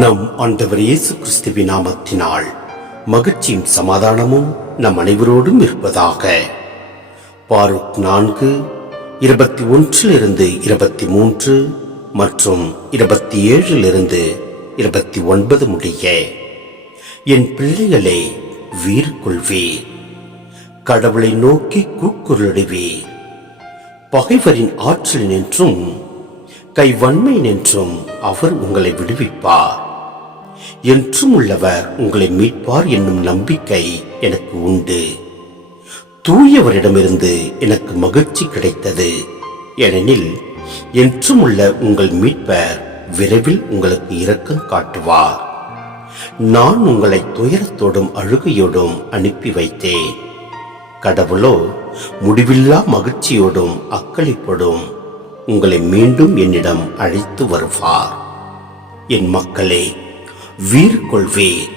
நம் ஆண்டவர் இயேசு கிறிஸ்துவின் நாமத்தினால் மகிழ்ச்சியும் சமாதானமும் நம் அனைவரோடும் இருப்பதாக. பாருக் 4:21 23 மற்றும் 27 29 முடிய. என் பிள்ளைகளே, வீறு கொள்வீர், கடவுளை நோக்கி கூக்குரலிடுவீர். பகைவரின் ஆற்றல் நின்றும் கைவன்மை நின்றும் அவர் உங்களை விடுவிப்பார். என்றும் உள்ளவர் உங்களை மீட்பார் என்னும் நம்பிக்கை எனக்கு உண்டு. தூயவரிடமிருந்து எனக்கு மகிழ்ச்சி கிடைத்தது. ஏனெனில் என்றும் உள்ள உங்கள் மீட்பர் விரைவில் உங்களுக்கு இரக்கம் காட்டுவார். நான் உங்களை துயரத்தோடும் அழுகையோடும் அனுப்பி வைத்தேன். கடவுளோ முடிவில்லா மகிழ்ச்சியோடும் அக்களிப்போடும் உங்களை மீண்டும் என்னிடம் அழைத்து வருவார். என் மக்களே, வீறு கொள்வீர்,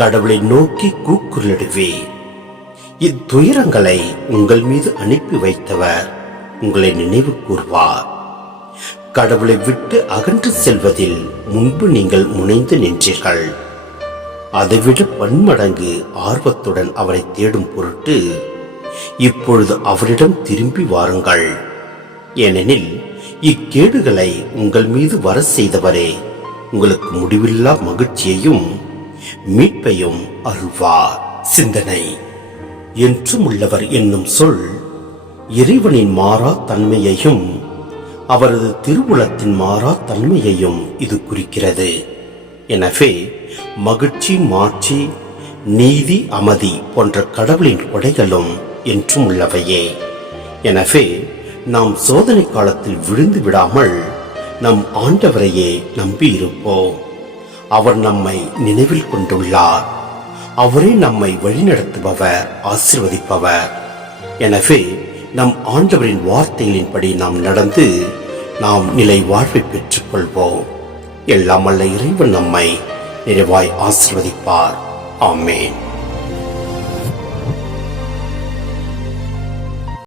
கடவுளை நோக்கி கூக்குரலிடுவீர். இத்துயரங்களை உங்கள் மீது அனுப்பி வைத்தவர் உங்களை நினைவு கூர்வார். கடவுளை விட்டு அகன்று செல்வதில் முன்பு நீங்கள் முனைந்து நின்றீர்கள். அதைவிட பன்மடங்கு ஆர்வத்துடன் அவரை தேடும் பொருட்டு இப்பொழுது அவரிடம் திரும்பி வாருங்கள். ஏனெனில் இக்கேடுகளை உங்கள் மீது வர செய்தவரே உங்களுக்கு முடிவில்லா மகிழ்ச்சியையும் மீட்பையும் அருள்வார். சிந்தனை: என்றும் உள்ளவர் என்னும் சொல் இறைவனின் மாறா தன்மையையும் அவரது திருவுளத்தின் மாறா தன்மையையும் இது குறிக்கிறது. எனவே மகிழ்ச்சி, மாட்சி, நீதி, அமைதி போன்ற கடவுளின் கொடைகளும் என்றும் உள்ளவையே. எனவே நாம் சோதனை காலத்தில் விழுந்து விடாமல் நம் ஆண்டவரையே நம்பியிருப்போம். அவர் நம்மை நினைவில் கொண்டுள்ளார். அவரே நம்மை வழிநடத்துபவர், ஆசீர்வதிப்பவர். எனவே நம் ஆண்டவரின் வார்த்தைகளின்படி நாம் நடந்து நாம் நிலை வாழ்வை பெற்றுக் கொள்வோம். எல்லாம் வல்ல இறைவன் நம்மை நிறைவாய் ஆசீர்வதிப்பார். ஆமென்.